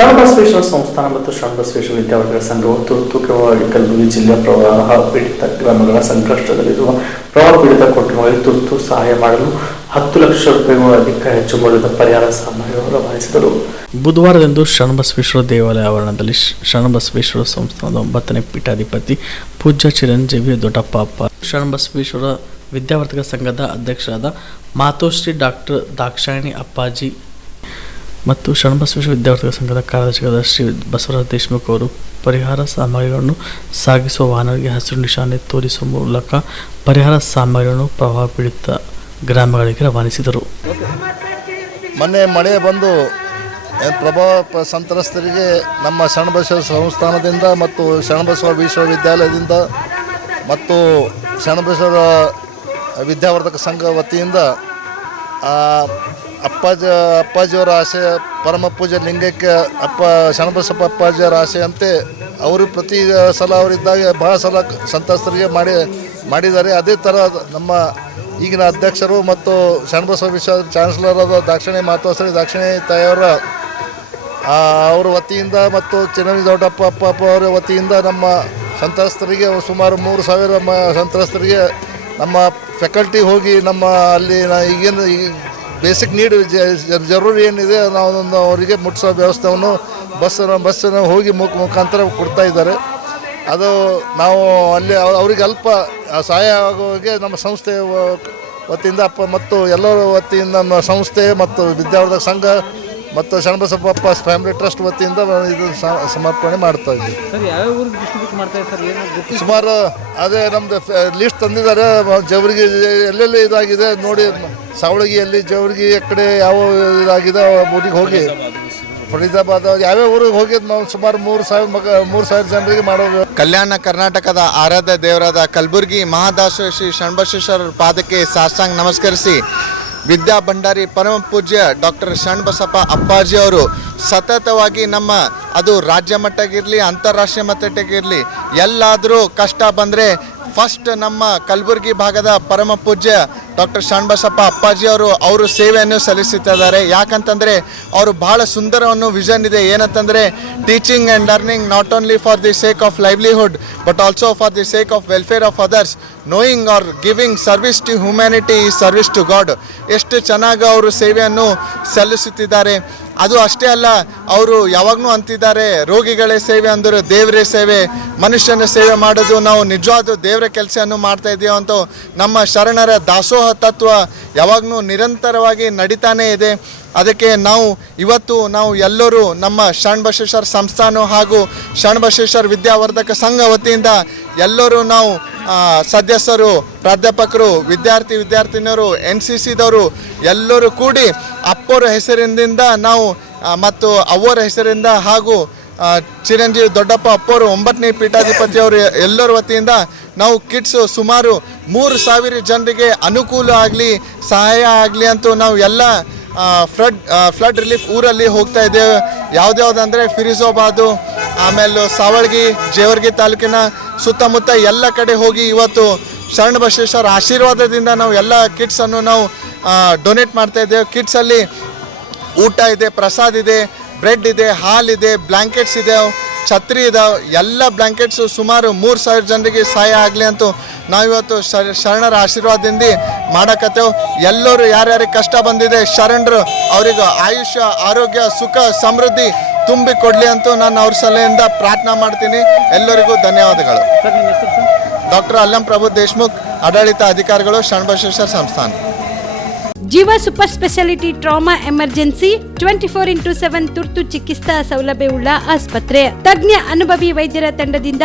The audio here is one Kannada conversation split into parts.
ಶರಣಬಸವೇಶ್ವರ ಸಂಸ್ಥಾನ ಮತ್ತು ಶರಣಬಸವೇಶ್ವರ ವಿದ್ಯಾರ್ಥಿಗಳ ಸಂಘವು ತುರ್ತುಕವಾಗಿ ಕಲಬುರಗಿ ಜಿಲ್ಲೆಯ ಪ್ರವಾಹ ಪೀಡಿತ ಗ್ರಾಮಗಳ ಸಂಕಷ್ಟದಲ್ಲಿರುವ ಪ್ರವಾಹ ಪೀಡಿತ ಕುಟುಂಬಗಳಿಗೆ ತುರ್ತು ಸಹಾಯ ಮಾಡಲು ಹತ್ತು ಲಕ್ಷ ರೂಪಾಯಿಗೂ ಅಧಿಕ ಹೆಚ್ಚು ಮೌಲ್ಯದ ಪರಿಹಾರ ಸಾಮಗ್ರಿಗಳನ್ನು ರವಾನಿಸಿದರು. ಬುಧವಾರದಂದು ಶರಣಬಸವೇಶ್ವರ ದೇವಾಲಯ ಆವರಣದಲ್ಲಿ ಶರಣಬಸವೇಶ್ವರ ಸಂಸ್ಥಾನದ ಒಂಬತ್ತನೇ ಪೀಠಾಧಿಪತಿ ಪೂಜ್ಯ ಚಿರಂಜೀವಿ ದೊಡ್ಡಪ್ಪ ಅಪ್ಪ. ಶರಣಬಸವೇಶ್ವರ ವಿದ್ಯಾವರ್ಧಕ ಸಂಘದ ಅಧ್ಯಕ್ಷರಾದ ಮಾತೋಶ್ರೀ ಡಾಕ್ಟರ್ ದಾಕ್ಷಾಯಣಿ ಅಪ್ಪಾಜಿ ಮತ್ತು ಶರಣಬಸವೇಶ್ವರ ವಿದ್ಯಾರ್ಥಿಗಳ ಸಂಘದ ಕಾರ್ಯದರ್ಶಿಯಾದ ಶ್ರೀ ಬಸವರಾಜ ದೇಶ್ಮುಖ್ ಅವರು ಪರಿಹಾರ ಸಾಮಗ್ರಿಗಳನ್ನು ಸಾಗಿಸುವ ವಾಹನಗಳಿಗೆ ಹಸಿರು ನಿಶಾನೆ ತೋರಿಸುವ ಮೂಲಕ ಪರಿಹಾರ ಸಾಮಗ್ರಿಗಳನ್ನು ಪ್ರವಾಹ ಪೀಡಿತ ಗ್ರಾಮಗಳಿಗೆ ರವಾನಿಸಿದರು. ಮೊನ್ನೆ ಮಳೆ ಬಂದು ಪ್ರಭಾವ ಸಂತ್ರಸ್ತರಿಗೆ ನಮ್ಮ ಶರಣಬಸವ ಸಂಸ್ಥಾನದಿಂದ ಮತ್ತು ಶರಣಬಸವ ವಿಶ್ವವಿದ್ಯಾಲಯದಿಂದ ಮತ್ತು ಶರಣಬಸವ ವಿದ್ಯಾವರ್ಧಕ ಸಂಘ ವತಿಯಿಂದ ಅಪ್ಪಾಜಿ ಅಪ್ಪಾಜಿಯವರ ಆಸೆ ಪರಮಪೂಜೆ ಲಿಂಗಕ್ಕೆ ಅಪ್ಪ ಶರಣಬಸಪ್ಪ ಅಪ್ಪಾಜಿಯವರ ಆಸೆಯಂತೆ ಅವರು ಪ್ರತಿ ಸಲ ಅವರಿದ್ದಾಗ ಬಹಳ ಸಲ ಸಂತ್ರಸ್ತರಿಗೆ ಮಾಡಿ, ಮಾಡಿದ್ದಾರೆ. ಅದೇ ಥರ ನಮ್ಮ ಈಗಿನ ಅಧ್ಯಕ್ಷರು ಮತ್ತು ಶರಣಬಸವ ವಿಶ್ವ ಚಾನ್ಸಲರ್ ಆದ ದಾಕ್ಷಿಣಿ ಮಾತೋಶ್ರೀ ದಾಕ್ಷಿಣಿ ತಾಯಿಯವರ ಅವರ ವತಿಯಿಂದ ಮತ್ತು ಚಿನ್ನವಿ ದೊಡ್ಡಪ್ಪ, ಅಪ್ಪ ಅಪ್ಪ ಅವರ ವತಿಯಿಂದ ನಮ್ಮ ಸಂತ್ರಸ್ತರಿಗೆ ಸುಮಾರು ಮೂರು ಸಾವಿರ ಮ, ಸಂತ್ರಸ್ತರಿಗೆ ನಮ್ಮ ಫ್ಯಾಕಲ್ಟಿ ಹೋಗಿ ನಮ್ಮ ಅಲ್ಲಿ ಈಗಿನ ಬೇಸಿಕ್ ನೀಡ್ ಜರೂರಿ ಏನಿದೆ ನಾವು ಅವರಿಗೆ ಮುಟ್ಟಿಸೋ ವ್ಯವಸ್ಥೆಯನ್ನು ಬಸ್ಸನ್ನು ಬಸ್ಸನ್ನು ಹೋಗಿ ಮುಖ ಮುಖಾಂತರ ಕೊಡ್ತಾ ಇದ್ದಾರೆ. ಅದು ನಾವು ಅಲ್ಲಿ ಅವ್- ಅವರಿಗೆ ಅಲ್ಪ ಸಹಾಯ ಆಗೋಗೆ ನಮ್ಮ ಸಂಸ್ಥೆ ವತಿಯಿಂದ ಅಪ್ಪ ಮತ್ತು ಎಲ್ಲರ ವತಿಯಿಂದ ನಮ್ಮ ಸಂಸ್ಥೆ ಮತ್ತು ವಿದ್ಯಾವರ್ಧಕ ಸಂಘ ಮತ್ತು ಶರಣಬಸಪ್ಪ ಫ್ಯಾಮಿಲಿ ಟ್ರಸ್ಟ್ ವತಿಯಿಂದ ಇದು ಸಮರ್ಪಣೆ ಮಾಡ್ತಾ ಇದ್ದೀವಿ. ಮಾಡ್ತಾ ಸರ್? ಏನು ಸುಮಾರು ಅದೇ ನಮ್ದು ಲಿಸ್ಟ್ ತಂದಿದ್ದಾರೆ. ಜವರಿಗೆ ಎಲ್ಲೆಲ್ಲಿ ಇದಾಗಿದೆ ನೋಡಿ. ಸಾವಳಗಿಯಲ್ಲಿ ಜವರಿಗೆ ಕಡೆ ಯಾವ ಇದಾಗಿದೆ ಊರಿಗೆ ಹೋಗಿ. ಫರೀದಾಬಾದ್ ಯಾವ್ಯಾವ ಊರಿಗೆ ಹೋಗಿದ್ ನಾವು ಸುಮಾರು ಮೂರು ಸಾವಿರ ಮಗ ಮೂರು ಸಾವಿರ ಜನರಿಗೆ ಮಾಡೋದು. ಕಲ್ಯಾಣ ಕರ್ನಾಟಕದ ಆರಾಧ್ಯ ದೇವರಾದ ಕಲಬುರಗಿ ಮಹಾದಾಸ ಶ್ರೀ ಶರಣಬಸವೇಶ್ವರ ಪಾದಕ್ಕೆ ಸಾಷ್ಟಾಂಗ ನಮಸ್ಕರಿಸಿ. ವಿದ್ಯಾ ಭಂಡಾರಿ ಪರಮ ಪೂಜ್ಯ ಡಾಕ್ಟರ್ ಶರಣಬಸಪ್ಪ ಅಪ್ಪಾಜಿ ಅವರು ಸತತವಾಗಿ ನಮ್ಮ ಅದು ರಾಜ್ಯ ಮಟ್ಟಕ್ಕಿರಲಿ, ಅಂತಾರಾಷ್ಟ್ರೀಯ ಮಟ್ಟಕ್ಕಿರಲಿ, ಎಲ್ಲಾದರೂ ಕಷ್ಟ ಬಂದರೆ ಫಸ್ಟ್ ನಮ್ಮ ಕಲಬುರಗಿ ಭಾಗದ ಪರಮ ಪೂಜ್ಯ ಡಾಕ್ಟರ್ ಶಾಣಬಸಪ್ಪ ಅಪ್ಪಾಜಿ ಅವರು ಅವರು ಸೇವೆಯನ್ನು ಸಲ್ಲಿಸುತ್ತಿದ್ದಾರೆ. ಯಾಕಂತಂದರೆ ಅವರು ಬಹಳ ಸುಂದರವನ್ನು ವಿಷನ್ ಇದೆ. ಏನಂತಂದರೆ teaching and learning not only for the sake of livelihood but also for the sake of welfare of others knowing or giving service to humanity ಈ ಸರ್ವಿಸ್ ಟು ಗಾಡ್ ಎಷ್ಟು ಚೆನ್ನಾಗಿ ಅವರು ಸೇವೆಯನ್ನು ಸಲ್ಲಿಸುತ್ತಿದ್ದಾರೆ. ಅದು ಅಷ್ಟೇ ಅಲ್ಲ, ಅವರು ಯಾವಾಗಲೂ ಅಂತಿದ್ದಾರೆ, ರೋಗಿಗಳೇ ಸೇವೆ ಅಂದರೆ, ದೇವರೇ ಸೇವೆ, ಮನುಷ್ಯನ ಸೇವೆ ಮಾಡೋದು, ನಾವು ನಿಜವಾದ ದೇವರ ಕೆಲಸವನ್ನು ಮಾಡ್ತಾ ಇದ್ದೀವಿ ಅಂತ ನಮ್ಮ ಶರಣರ ದಾಸೋಹ ತತ್ವ ಯಾವಾಗಲೂ ನಿರಂತರವಾಗಿ ನಡೀತಾನೇ ಇದೆ. ಅದಕ್ಕೆ ನಾವು ಇವತ್ತು ನಾವು ಎಲ್ಲರೂ ನಮ್ಮ ಶರಣಬಸವೇಶ್ವರ ಸಂಸ್ಥಾನ ಹಾಗೂ ಶರಣಬಸವೇಶ್ವರ ವಿದ್ಯಾವರ್ಧಕ ಸಂಘ ವತಿಯಿಂದ ಎಲ್ಲರೂ ನಾವು ಸದಸ್ಯರು, ಪ್ರಾಧ್ಯಾಪಕರು, ವಿದ್ಯಾರ್ಥಿ, ವಿದ್ಯಾರ್ಥಿನಿಯರು, ಎನ್ ಸಿ ಸಿದವರು ಎಲ್ಲರೂ ಕೂಡಿ ಅಪ್ಪರ ಹೆಸರಿನಿಂದ ನಾವು ಮತ್ತು ಅವರ ಹೆಸರಿಂದ ಹಾಗೂ ಚಿರಂಜೀವಿ ದೊಡ್ಡಪ್ಪ ಅಪ್ಪರು ಒಂಬತ್ತನೇ ಪೀಠಾಧಿಪತಿಯವರು ಎಲ್ಲರ ವತಿಯಿಂದ ನಾವು ಕಿಟ್ಸು ಸುಮಾರು ಮೂರು ಸಾವಿರ ಜನರಿಗೆ ಅನುಕೂಲ ಆಗಲಿ, ಸಹಾಯ ಆಗಲಿ ಅಂತೂ ನಾವು ಎಲ್ಲ ಫ್ಲಡ್ ಫ್ಲಡ್ ರಿಲೀಫ್ ಊರಲ್ಲಿ ಹೋಗ್ತಾ ಇದ್ದೇವೆ. ಯಾವುದ್ಯಾವುದಂದರೆ ಫಿರಿಜಾಬಾದು ಆಮೇಲೆ ಸಾವಳ್ಗಿ, ಜೇವರ್ಗಿ ತಾಲೂಕಿನ ಸುತ್ತಮುತ್ತ ಎಲ್ಲ ಕಡೆ ಹೋಗಿ ಇವತ್ತು ಶರಣ ಬಸವೇಶ್ವರ ಆಶೀರ್ವಾದದಿಂದ ನಾವು ಎಲ್ಲ ಕಿಟ್ಸನ್ನು ನಾವು ಡೊನೇಟ್ ಮಾಡ್ತಾ ಇದ್ದೇವೆ. ಕಿಟ್ಸಲ್ಲಿ ಊಟ ಇದೆ, ಪ್ರಸಾದ ಇದೆ ಬ್ರೆಡ್ ಇದೆ ಹಾಲಿದೆ ಬ್ಲ್ಯಾಂಕೆಟ್ಸ್ ಇದೆ, ಛತ್ರಿ ಇದಾವೆ ಎಲ್ಲ ಬ್ಲ್ಯಾಂಕೆಟ್ಸು ಸುಮಾರು ಮೂರು ಸಾವಿರ ಜನರಿಗೆ ಸಹಾಯ ಆಗಲಿ ಅಂತೂ ನಾವಿವತ್ತು ಶರ- ಶರಣರ ಆಶೀರ್ವಾದದಿಂದ ಮಾಡಕತ್ತೇವೆ. ಎಲ್ಲರೂ ಯಾರ್ಯಾರಿಗೆ ಕಷ್ಟ ಬಂದಿದೆ, ಶರಣರು, ಅವರಿಗೆ ಆಯುಷ್ಯ, ಆರೋಗ್ಯ, ಸುಖ, ಸಮೃದ್ಧಿ ತುಂಬಿ ಕೊಡಲಿ ಅಂತೂ ನಾನು ಅವ್ರ ಸಲಹೆಯಿಂದ ಪ್ರಾರ್ಥನೆ ಮಾಡ್ತೀನಿ. ಎಲ್ಲರಿಗೂ ಧನ್ಯವಾದಗಳು. ಡಾಕ್ಟರ್ ಅಲ್ಲಂ ಪ್ರಭು ದೇಶಮುಖ್ ಆಡಳಿತ ಅಧಿಕಾರಿಗಳು ಶರಣಬಸವೇಶ್ವರ ಸಂಸ್ಥಾನ. Jeeva super speciality trauma emergency twenty four into seven ತುರ್ತು ಚಿಕಿತ್ಸಾ ಸೌಲಭ್ಯವುಳ್ಳ ಆಸ್ಪತ್ರೆ. ತಜ್ಞ ಅನುಭವಿ ವೈದ್ಯರ ತಂಡದಿಂದ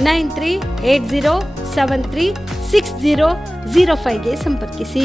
nine three eight zero seven three six zero zero ಫೈವ್ಗೆ ಸಂಪರ್ಕಿಸಿ.